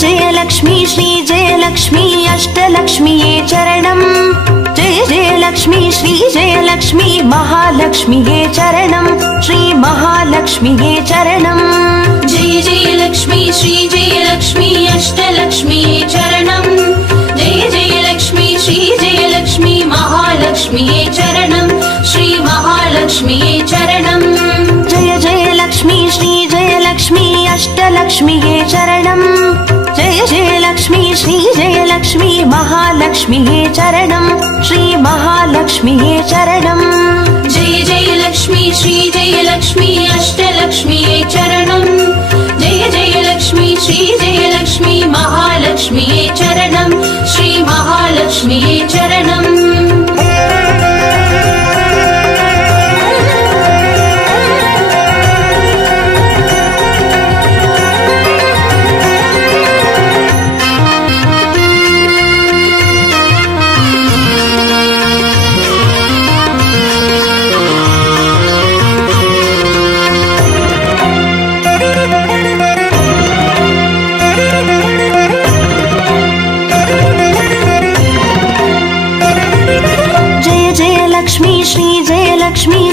जय लक्ष्मी श्री जय लक्ष्मी अष्टलक्ष्मीये चरणम् जय जय लक्ष्मी श्री जय लक्ष्मी महालक्ष्मीये चरणम् श्री महालक्ष्मीये चरणम् जय जय लक्ष्मी श्री जय लक्ष्मी अष्टलक्ष्मीये चरणम् जय जय लक्ष्मी श्री जय लक्ष्मी महालक्ष्मीये चरणम् श्री महालक्ष्मीये चरणम् जय जय लक्ष्मी श्री जय लक्ष्मी अष्टलक्ष्मीये चरणम् जय जय लक्ष्मी श्री जय लक्ष्मी महालक्ष्मीये चरणम् श्री महालक्ष्मीये चरणम् जय जय लक्ष्मी श्री जय लक्ष्मी अष्टलक्ष्मीये चरणम् जय जय लक्ष्मी श्री जय लक्ष्मी महालक्ष्मीये चरणम् श्री महालक्ष्मीये चरणम्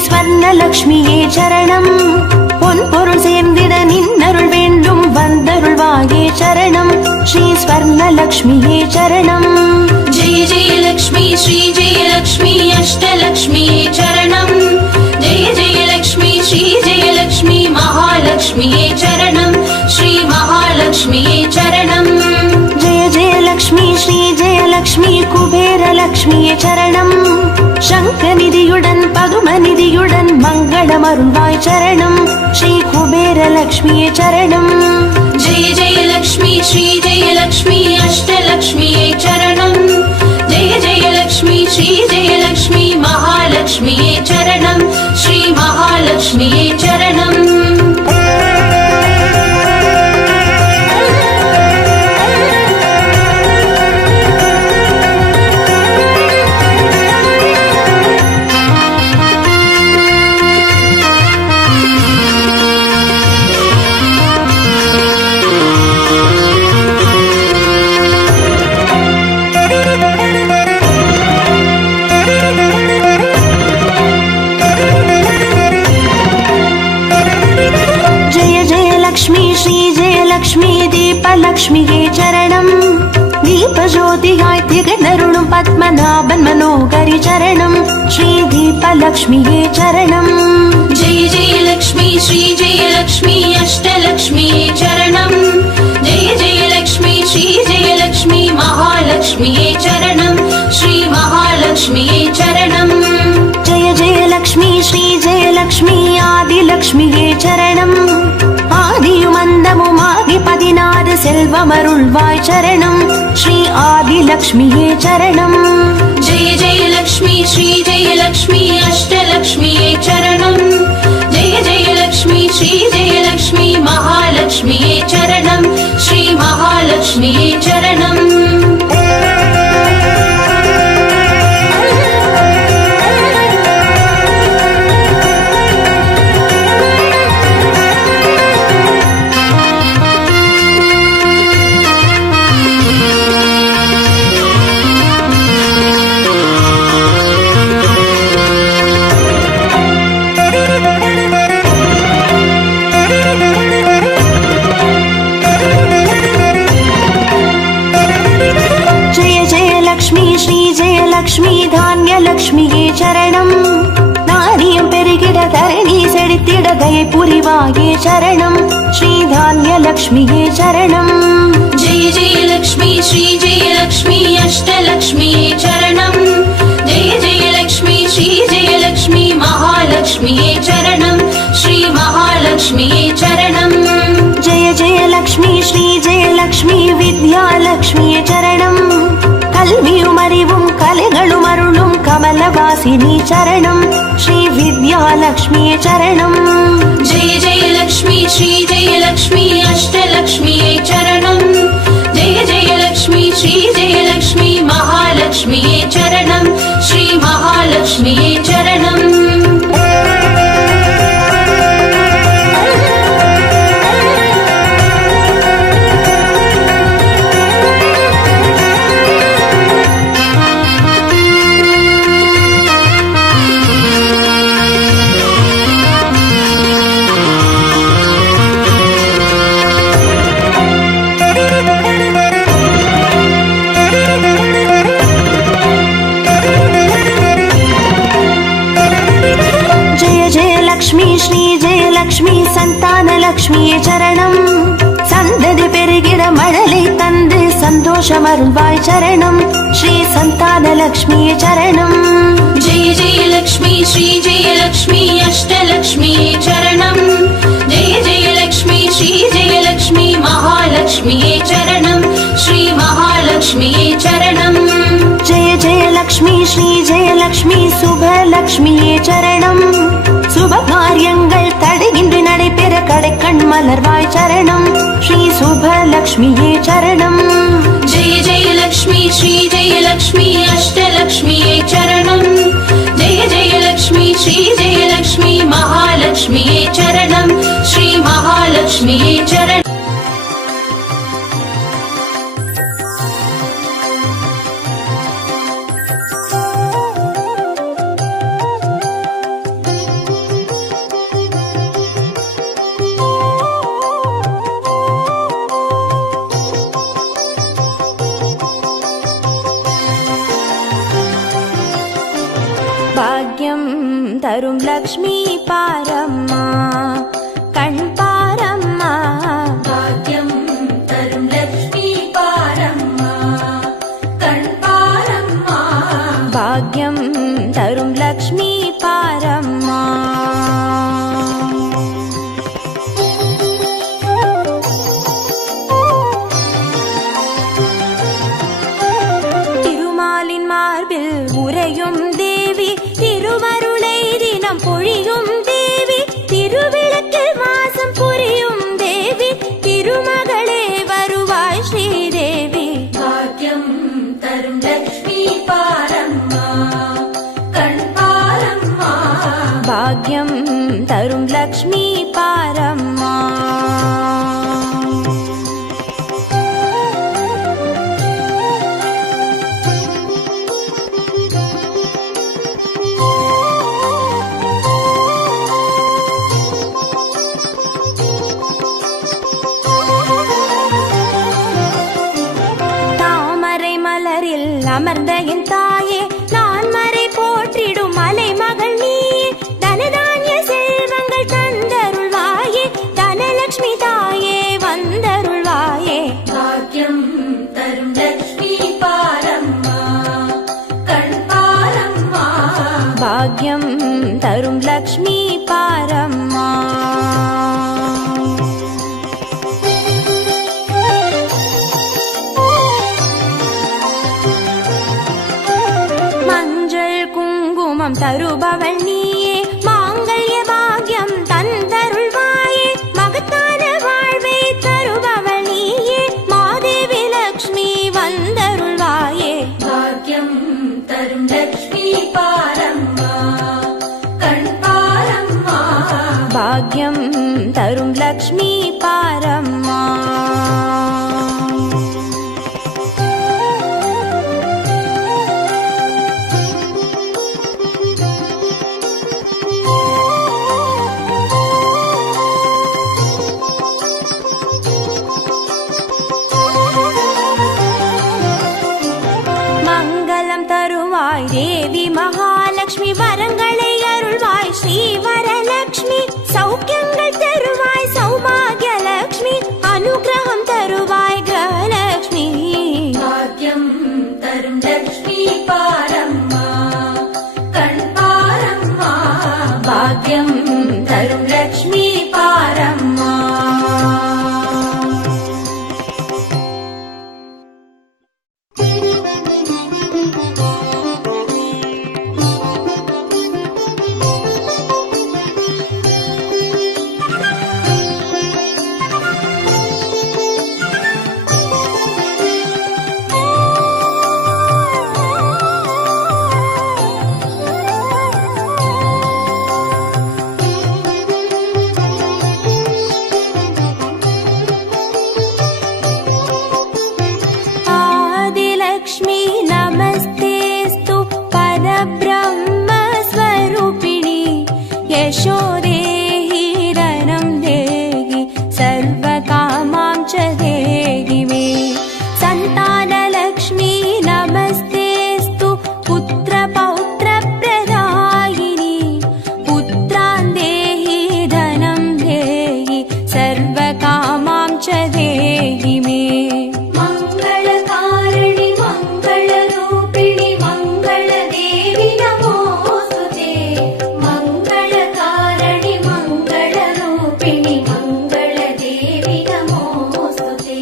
ஸ்வர்ணலக்ஷ்மியே சரணம் பொன்பொருள் சேர்ந்திட நின்னருள் வேண்டும் வந்தருள்வாயே சரணம் ஸ்ரீ ஸ்வர்ணலக்ஷ்மியே சரணம் जय जय लक्ष्मी श्री जय लक्ष्मी अष्टलक्ष्मीये चरणम् जय जय लक्ष्मी श्री जय लक्ष्मी महालक्ष्मीये चरणम् श्री महालक्ष्मीये चरणम् जय जय लक्ष्मी श्री जय लक्ष्मी कुबेरलक्ष्मिये चरणम् शङ्खनिधियुடன் பதுமநிதியுடன் மங்களமருள்வாய் சரணம் ஸ்ரீ குபேரலக்ஷ்மியே சரணம் जय जय लक्ष्मी श्री जय लक्ष्मी अष्टलक्ष्मीये चरणम् जय जय लक्ष्मी श्री जय लक्ष्मी महालक्ष्मीये चरणम् श्री महालक्ष्मीये चरणम् லக்ஷ்மியே சரணம் தீபஜோதியாய் திகழருளும் பத்மநாபன் மனோகரி சரணம் ஸ்ரீ தீபலக்ஷ்மியே சரணம் जय जय लक्ष्मी श्री जय लक्ष्मी अष्टलक्ष्मीये चरणम् जय जय लक्ष्मी श्री जय लक्ष्मी महालक्ष्मीये चरणम् श्री महालक्ष्मीये चरणम् जय जय लक्ष्मी श्री जय लक्ष्मी आदिलक्ष्मिये चरणम् ஆதியுமந்தமுமாகி 16 செல்வமருள்வாய் சரணம் ஸ்ரீ ஆதிலக்ஷ்மியே சரணம் जय जय लक्ष्मी श्री जय लक्ष्मी अष्टलक्ष्मीये चरणम् जय जय लक्ष्मी श्री जय लक्ष्मी महालक्ष्मीये चरणम् श्री महालक्ष्मीये चरणम् லக்ஷ்மி தானியலக்ஷ்மியே சரணம் நாரியம் பெருகிட தரணி செழித்திட தயை புரிவாயே சரணம் ஸ்ரீ தானியலக்ஷ்மியே சரணம் जय जय लक्ष्मी श्री जय लक्ष्मी अष्टलक्ष्मीये चरणम् जय जय लक्ष्मी श्री जय लक्ष्मी महालक्ष्मीये चरणम् श्री महालक्ष्मीये चरणम् जय जय लक्ष्मी श्री जय लक्ष्मी विद्यालक्ष्मिये चरणम् கல்வியும் அறிவும் கலைகளும் அருளும் கமலவாசினி சரணம் ஸ்ரீ வித்யாலக்ஷ்மியே சரணம் जय जय लक्ष्मी श्री जय लक्ष्मी अष्टलक्ष्मीये चरणम् जय जय लक्ष्मी श्री जय लक्ष्मी महालक्ष्मीये चरणम् श्री महालक्ष्मीये चरणम् லக்ஷ்மியே சரணம். சந்ததி பெருகிட மழலை தந்து சந்தோஷம் அருள்வாய் சரணம். ஸ்ரீ சந்தான லக்ஷ்மியே சரணம். जय जय लक्ष्मी श्री जय लक्ष्मी अष्टलक्ष्मी चरणम. जय जय लक्ष्मी श्री जय लक्ष्मी महालक्ष्मी चरणम. श्री महालक्ष्मी चरणम. जय जय लक्ष्मी श्री जय लक्ष्मी शुभ लक्ष्मिये சரணம். சுப காரியங்கள் தடையின்றி நடைபெற கடைக்கண் மலர்வாய் சரணம். ஸ்ரீ சுப லக்ஷ்மியே சரணம். जय जय लक्ष्मी श्री जय लक्ष्मी अष्टलक्ष्मी चरणम. जय जय लक्ष्मी श्री जय लक्ष्मी महालक्ष्मी चरणम. श्री महालक्ष्मी चरणम. பாக்யம் தரும் லக்ஷ்மி பாரம்மா கண் பாரம்மா. भाग्यं तरुं लक्ष्मी पारम्मा कण् पारम्मा. பாக்யம் தரும் லக்ஷ்மி பாரம்மா. திருமாலின் மார்பில் உறையும் தேவி, திருவருளை தினம் பொழியும் தேவி, திருவிளக்கில் வாசம் புரியும் தேவி, திருமகளே வருவாய் ஸ்ரீதேவி. भाग्यं तरुं लक्ष्मी पारम्मा कण् पारम्मा. பாக்யம் தரும் லக்ஷ்மி பாரம்மா. தாமரை மலரில் அமர்ந்த என் தாயே, நான் மறை போற்றிடும் மலை மகள் நீயே, தனதானிய செல்வங்கள் தந்தருள்வாயே, தனலட்சுமி தாயே வந்தருள்வாயே. भाग्यं तरुं लक्ष्मी पारम्मा कण् पारम्मा. பாக்யம் தரும் லக்ஷ்மி பாரம்மா. மஞ்சள் குங்குமம் தருபவள் நீயே, மாங்கல்ய பாக்யம் தந்தருள்வாயே, மகத்தான வாழ்வை தருபவள் நீயே, மாதேவி லக்ஷ்மி வந்தருள்வாயே. भाग्यं तरुं लक्ष्मी पारम्मा कण् पारम्मा. பாக்யம் தரும் லக்ஷ்மி பாரம்மா. மங்களம் தருவாய் தேவி மகாலட்சுமி, வரங்களை அருள்வாய் ஸ்ரீ வரலட்சுமி, சௌக்கியங்கள் தருவாய் சௌபாகிய லட்சுமி, அனுகிரகம் தருவாய் सर्वकामां च देहि मे। मङ्गलकारिणि मङ्गलरूपिणि मङ्गलदेवि नमोऽस्तुते। मङ्गलकारिणि मङ्गलरूपिणि मङ्गलदेवि नमोऽस्तुते।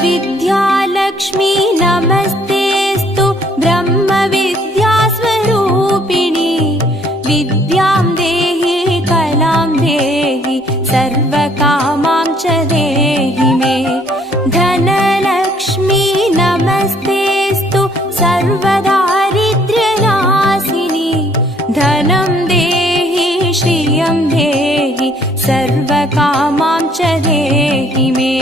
विद्यालक्ष्मी नमस्तेऽस्तु ब्रह्मविद्यास्वरूपिणि। विद्यां देहि कलां देहि सर्वकामां च देहि मे। धनलक्ष्मी नमस्तेऽस्तु सर्वदारिद्र्यनाशिनि। धनं देहि श्रियं देहि सर्वकामां च देहि मे।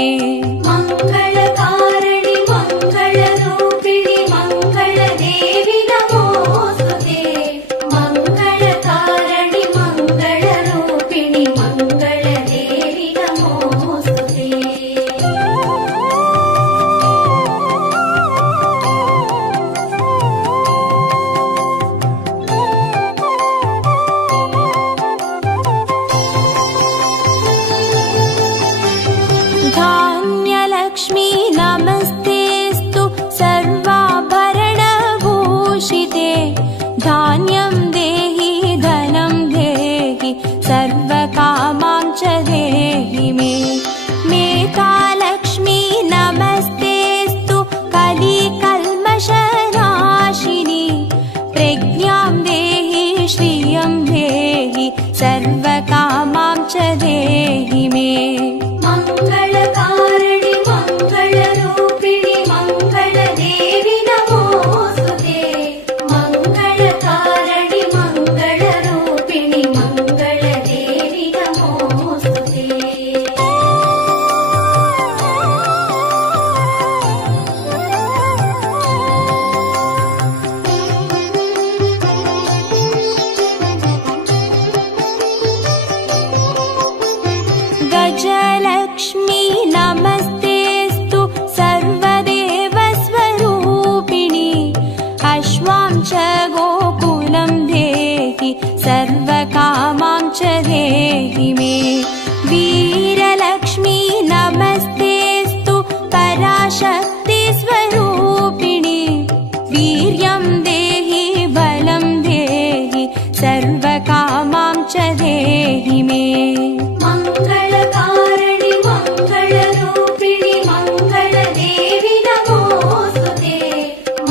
मङ्गलकारिणि मङ्गलरूपिणि मङ्गलदेवि नमोऽस्तुते। मङ्गलकारिणि मङ्गलरूपिणि मङ्गलदेवि नमोऽस्तुते। धान्यलक्ष्मी नमस्तेऽस्तु सर्वाभरणभूषिते। धान्यं देहि धनं देहि सर्वकामां च देहि मे। मेधालक्ष्मी नमस्तेऽस्तु कलिकल्मषनाशिनि। प्रज्ञां देहि श्रियं देहि सर्वकामां च देहि मे। मङ्गलकारिणि मङ्गलरूपिणि मङ्गलदेवि नमोऽस्तुते। मङ्गलकारिणि मङ्गलरूपिणि मङ्गलदेवि नमोऽस्तुते। गजलक्ष्मी नमस्तेऽस्तु सर्वदेवस्वरूपिणि। अश्वां च गोकुलं देहि सर्वकामां च देहि मे। वीरलक्ष्मी नमस्तेऽस्तु पराशक्तिस्वरूपिणि। वीर्यं देहि बलं देहि सर्वकामां च देहि मे। मङ्गलकारिणि मङ्गलरूपिणि मङ्गलदेवि नमोऽस्तुते।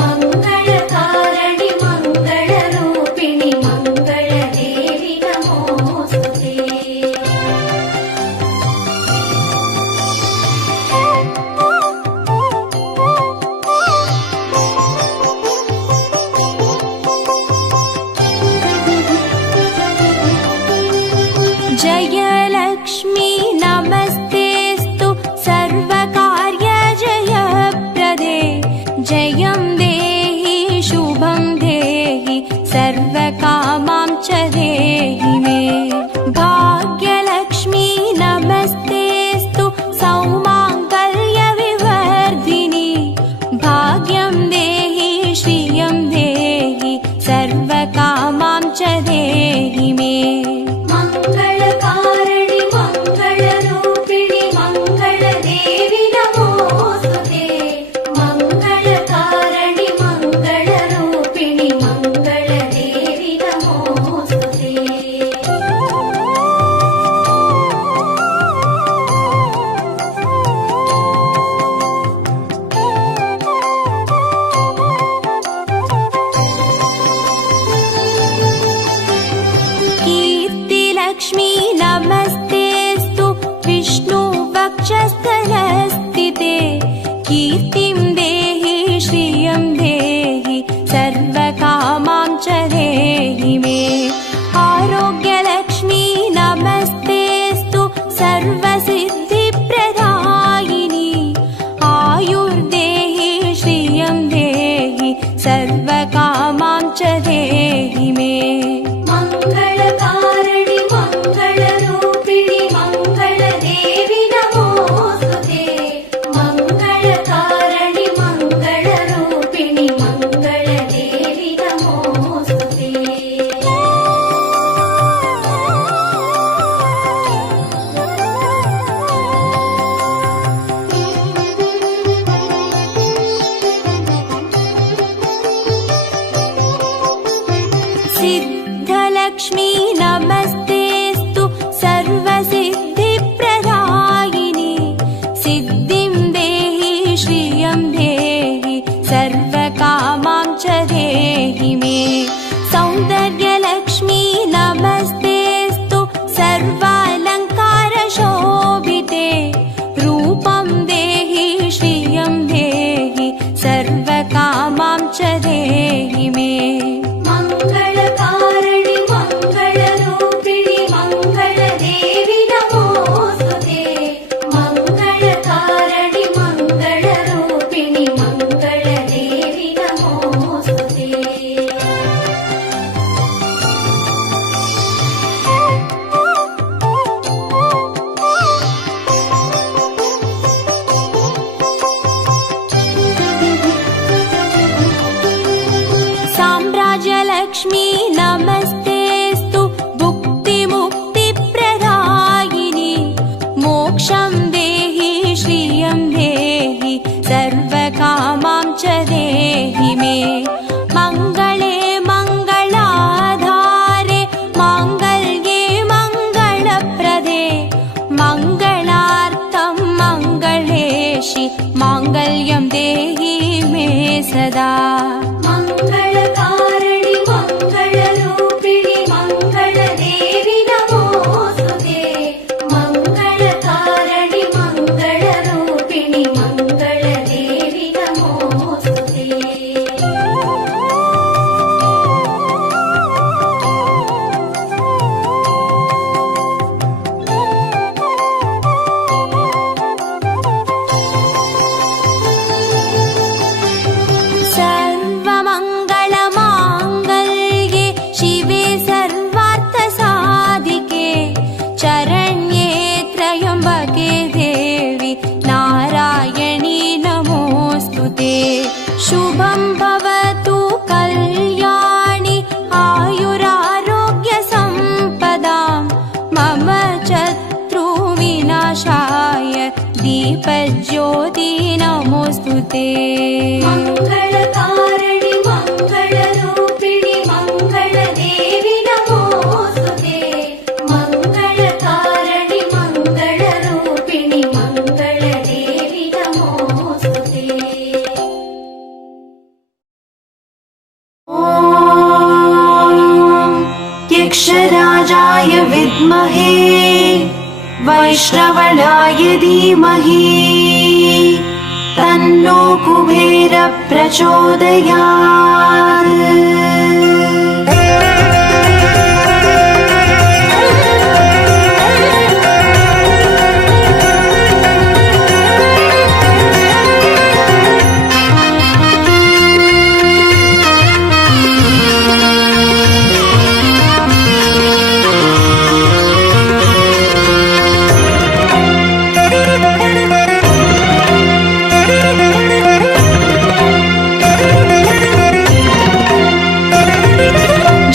मङ्गलकारिणि मङ्गलरूपिणि मङ्गलदेवि नमोऽस्तुते। जयलक्ष्मी नमस्तेऽस्तु सर्वकार्यजयप्रदे। जयं देहि शुभं देहि सर्वकामां च देहि मे। भाग्यलक्ष्मी नमस्तेऽस्तु सौमाङ्गल्यविवर्धिनि। भाग्यं देहि श्रियं देहि सर्वकामां च देहि मे। मङ्गलकारिणि मङ्गलरूपिणि मङ्गलदेवि नमोऽस्तुते। मङ्गलकारिणि मङ्गलरूपिणि मङ्गलदेवि नमोऽस्तुते। कीर्तिलक्ष्मी नमस्तेऽस्तु विष्णुवक्षस्थलस्थिते। कीर्तिं देहि श्रियं देहि सर्वकामां च देहि मे। आरोग्यलक्ष्मी नमस्तेऽस्तु सर्वसिद्धिप्रदायिनि। आयुर्देहि श्रियं देहि सर्वकामां च देहि मे। मङ्गलकारिणि मङ्गलरूपिणि मङ्गलदेवि नमोऽस्तुते। देहि श्रियं देहि सर्वकामां च देहि मे मङ्गले मङ्गलाधारे माङ्गल्ये मङ्गलप्रदे मङ्गलार्थं मङ्गलेशि माङ्गल्यं देहि मे सदा मङ्गलकारिणि मङ्गलरूपिणि मङ्गलदेवि नमोऽस्तुते मङ्गलकारिणि मङ्गलरूपिणि मङ्गलदेवि नमोऽस्तुते सर्वमङ्गलमाङ्गल्ये शिवे सर्वार्थसाधिके शरण्ये त्र्यम्बके देवी नारायणी नमोऽस्तुते शुभं भवतु कल्याणि आयुरारोग्यसम्पदां मम शत्रुविनाशाय दीपज्योति नमोऽस्तुते मङ्गलकारिणि मङ्गलरूपिणि मङ्गलदेवि नमोऽस्तुते मङ्गलकारिणि मङ्गलरूपिणि मङ्गलदेवि नमोऽस्तुते यक्षराजाय विद्महे वैश्रवणाय धीमहि तन्नो कुबेर प्रचोदयात्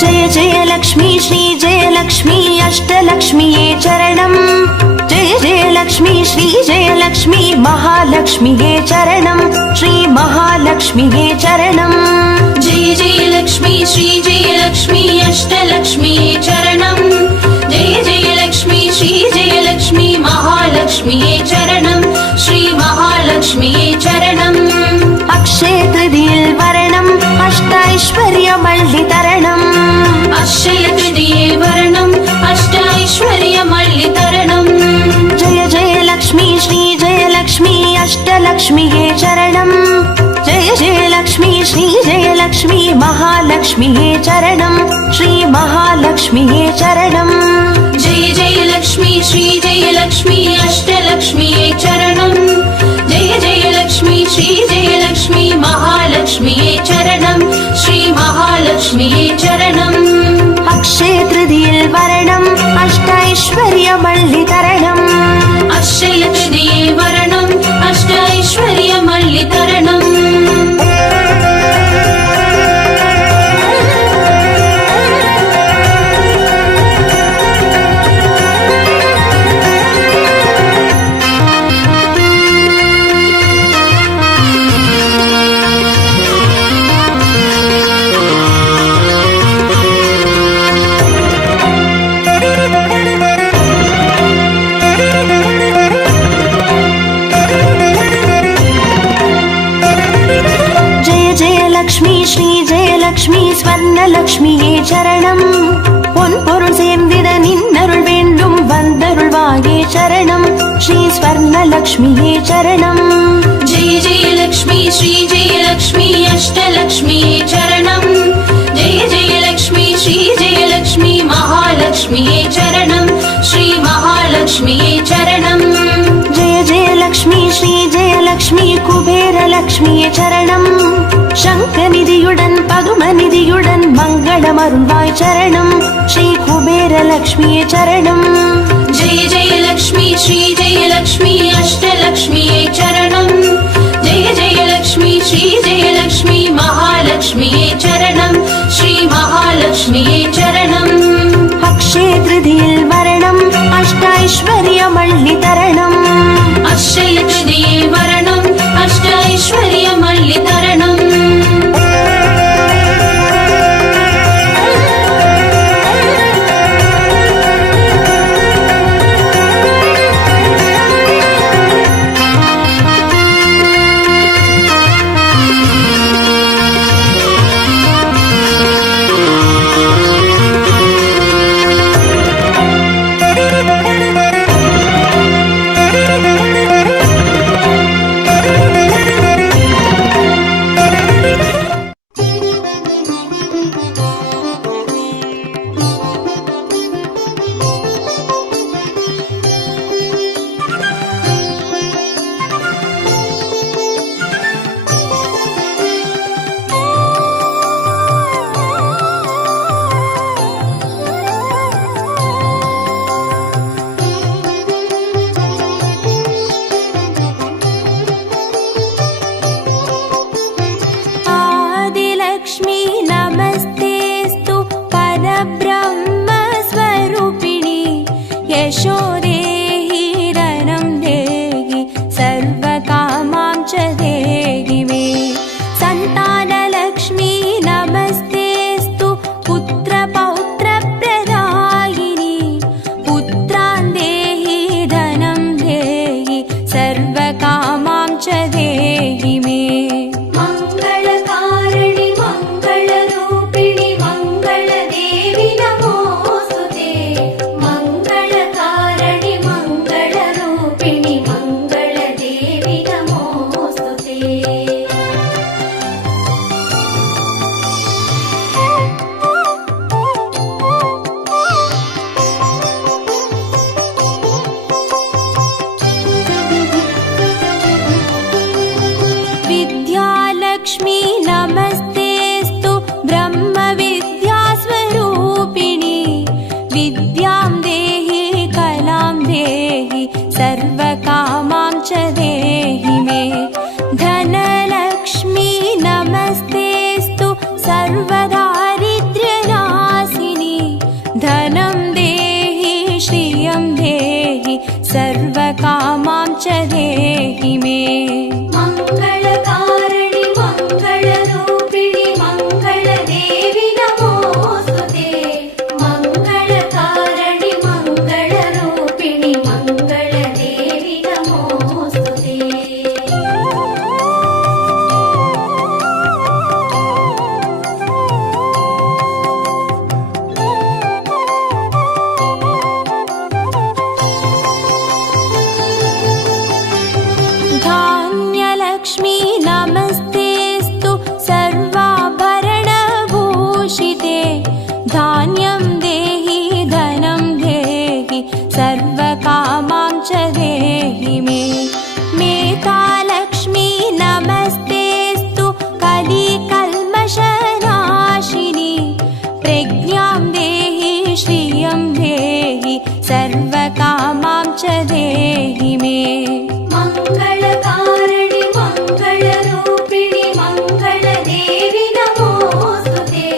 जय जय लक्ष्मी श्री जय लक्ष्मी अष्टलक्ष्मीये चरणम् जय जय लक्ष्मी श्री जय लक्ष्मी महालक्ष्मीये चरणम् श्री महालक्ष्मीये चरणम् जय जय लक्ष्मी श्री जय लक्ष्मी अष्टलक्ष्मीये चरणम् जय जय लक्ष्मी श्री जय लक्ष्मी महालक्ष्मीये चरणम् श्री महालक्ष्मीये चरणम् अक्षय तृतीये वरणम् अष्टैश्वर्यमल्लितरणम् अक्षय तृतीये वरणम् अष्टैश्वर्यमल्लितरणम् जय जय लक्ष्मी श्री जय लक्ष्मी अष्टलक्ष्मीये चरणम् जय जय लक्ष्मी श्री जय लक्ष्मी महालक्ष्मीये चरणम् श्री महालक्ष्मीये चरणम् जय जय लक्ष्मी श्री जय लक्ष्मी अष्टलक्ष्मीये चरणम् जय जय लक्ष्मी श्री जय लक्ष्मी महालक्ष्मीये चरणम् श्री महालक्ष्मीये चरणम् अक्षय तृतीये वरणम् अष्टैश्वर्यमल्लितरणम् अक्षय तृतीये वरणम् अष्टैश्वर्यमल्लितरणम् லக்ஷ்மி ஸ்ரீ ஜெயலக்ஷ்மி ஸ்வர்ணலக்ஷ்மியே சரணம் பொன்பொருள் சேர்ந்திட நின்னருள் வேண்டும் வந்தருள்வாயே சரணம் ஸ்ரீ ஸ்வர்ணலக்ஷ்மியே சரணம் जय जय लक्ष्मी श्री जय लक्ष्मी अष्टलक्ष्मीये चरणम् जय जय लक्ष्मी श्री जय लक्ष्मी महालक्ष्मीये चरणम् श्री महालक्ष्मीये चरणम् जय जय लक्ष्मी श्री जय लक्ष्मी कुबेर लक्ष्मिये चरणम् शङ्खनिधियुடன் பதுமநிதியுடன் மங்களமருள்வாய் சரணம் ஸ்ரீ குபேர லக்ஷ்மியே சரணம் जय जय लक्ष्मी श्री जय लक्ष्मी अष्टलक्ष्मीये चरणम् जय जय लक्ष्मी श्री जय लक्ष्मी महालक्ष्मीये चरणम् श्री महालक्ष्मीये चरणम् अक्षय तृतीये वरणम् अष्टैश्वर्यमल्लितरणम् च देहि मे। धनलक्ष्मी नमस्तेऽस्तु सर्वदारिद्र्यनाशिनी। धनं देहि श्रियं देहि सर्वकामां च देहि मे। मङ्गलकारिणि मङ्गलरूपिणि मङ्गलदेवि नमोऽस्तुते। मङ्गलकारिणि मङ्गलरूपिणि मङ्गलदेवि नमोऽस्तुते। धान्यलक्ष्मी नमस्तेऽस्तु सर्वाभरणभूषिते। धान्यं देहि धनं देहि सर्वकामां च देहि मे। मेधालक्ष्मी नमस्तेऽस्तु कलिकल्मषनाशिनी। प्रज्ञां देहि श्रियं देहि सर्वकामां च देहि मे। मङ्गलकारिणि मङ्गलरूपिणि मङ्गलदेवि नमोऽस्तुते।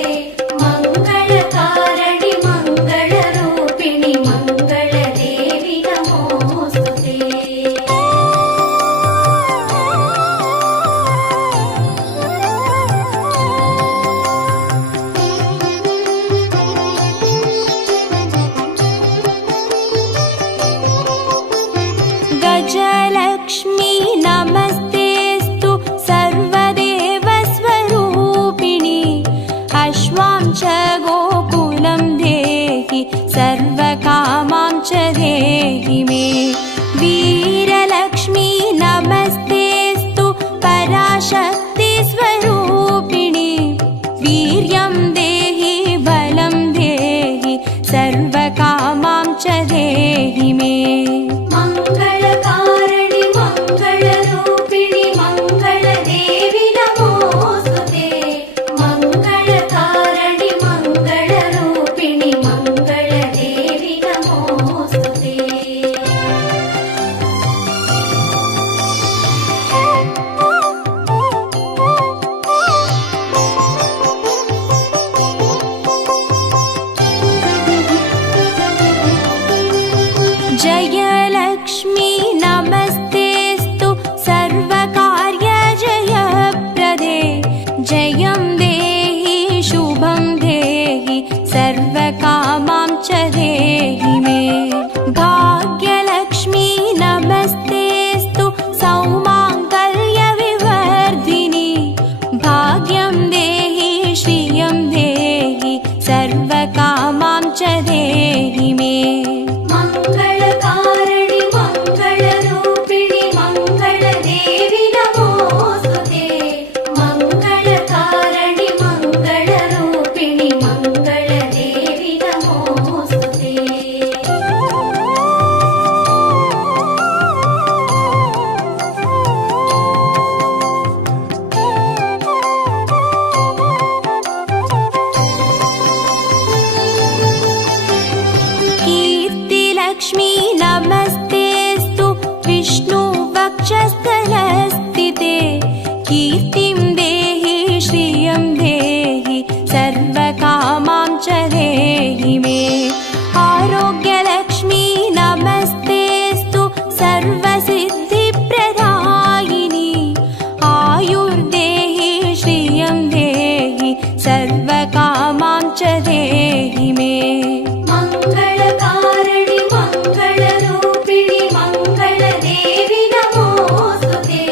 मङ्गलकारिणि मङ्गलरूपिणि मङ्गलदेवि नमोऽस्तुते। गजलक्ष्मी नमस्तेऽस्तु सर्वदेवस्वरूपिणी। अश्वां च गोकुलं देहि सर्वकामां च देहि मे। वीरलक्ष्मी नमस्तेऽस्तु पराशक्तिस्वरूपिणी। वीर्यं देहि बलं देहि सर्वकामां च देहि मे। मङ्गलकारिणि मङ्गलरूपिणि मङ्गलदेवि नमोऽस्तुते। मङ्गलकारिणि मङ्गलरूपिणि मङ्गलदेवि नमोऽस्तुते। जयलक्ष्मी नमस्तेऽस्तु सर्वकार्यजयप्रदे। जयं देहि शुभं देहि सर्वकामां च देहि मे। भाग्यलक्ष्मी नमस्तेऽस्तु सौमाङ्गल्यविवर्धिनी। भाग्यं देहि श्रियं देहि सर्वकामां च देहि मे। मङ्गलकारिणि मङ्गलरूपिणि मङ्गलदेवि नमोऽस्तुते। मङ्गलकारिणि मङ्गलरूपिणि मङ्गलदेवि नमोऽस्तुते। कीर्तिलक्ष्मी नमस्तेऽस्तु विष्णुवक्षस्थलस्थिते। कीर्तिं देहि श्रियं देहि सर्वकामां च देहि मे। आरोग्यलक्ष्मी नमस्तेऽस्तु सर्वसिद्धिप्रदायिनी। आयुर्देहि श्रियं देहि सर्वकामां च देहि मे। मङ्गलकारिणि मङ्गलरूपिणि मङ्गलदेवि नमोऽस्तुते।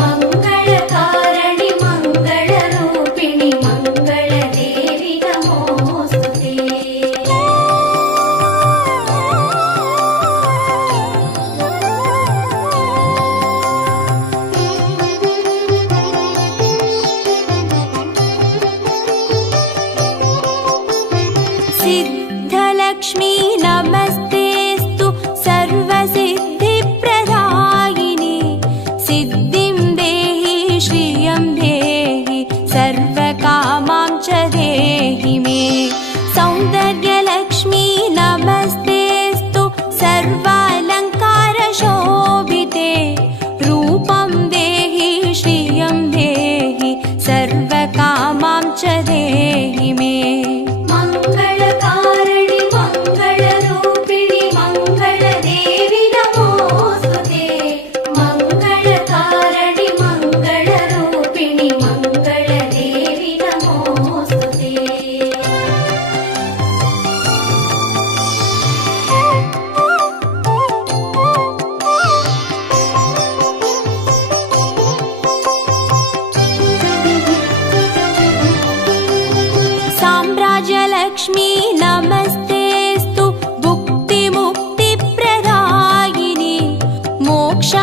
मङ्गलकारिणि मङ्गलरूपिणि मङ्गलदेवि नमोऽस्तुते। सिद्धलक्ष्मी नमस्तेऽस्तु सर्वसिद्धिप्रदायिनी। सिद्धिं देहि श्रियं देहि सर्वकामां च देहि मे। सौन्दर्यलक्ष्मी नमस्तेऽस्तु सर्वालङ्कारशोभिते।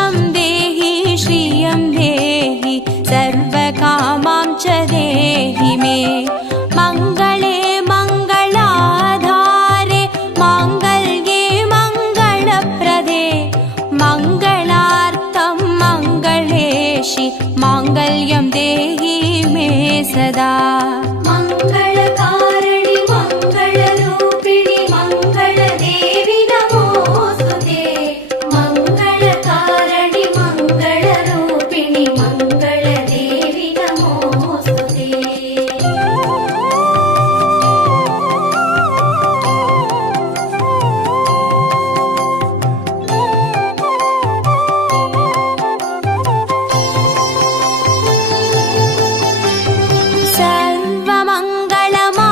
यशं देहि श्रियं देहि सर्वकामां च देहि मे मङ्गले मङ्गलाधारे माङ्गल्ये मङ्गलप्रदे मङ्गलार्थं मङ्गलेशि माङ्गल्यं देहि मे सदा मङ्गलकारिणि मङ्गलरूपिणि मङ्गलदेवि नमोऽस्तुते मङ्गलकारिणि मङ्गलरूपिणि मङ्गलदेवि नमोऽस्तुते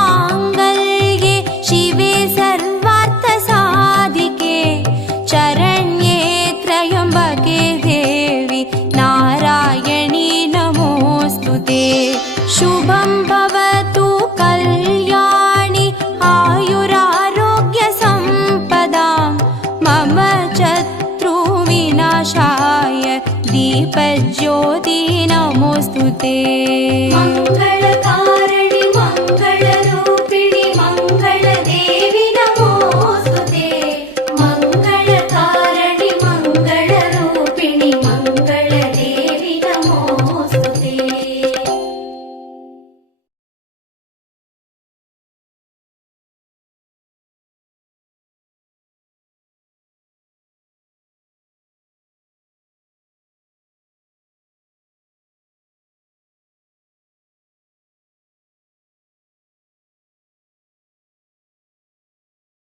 सर्वमङ्गलमाङ्गल्ये शिवे सर्वार्थसाधिके चरण्ये त्र्यम्बके देवि नारायणी नमोऽस्तु ते शुभं भवतु कल्याणि आयुरारोग्यसम्पदां मम शत्रुविनाशाय दीपज्योति नमोऽस्तु ते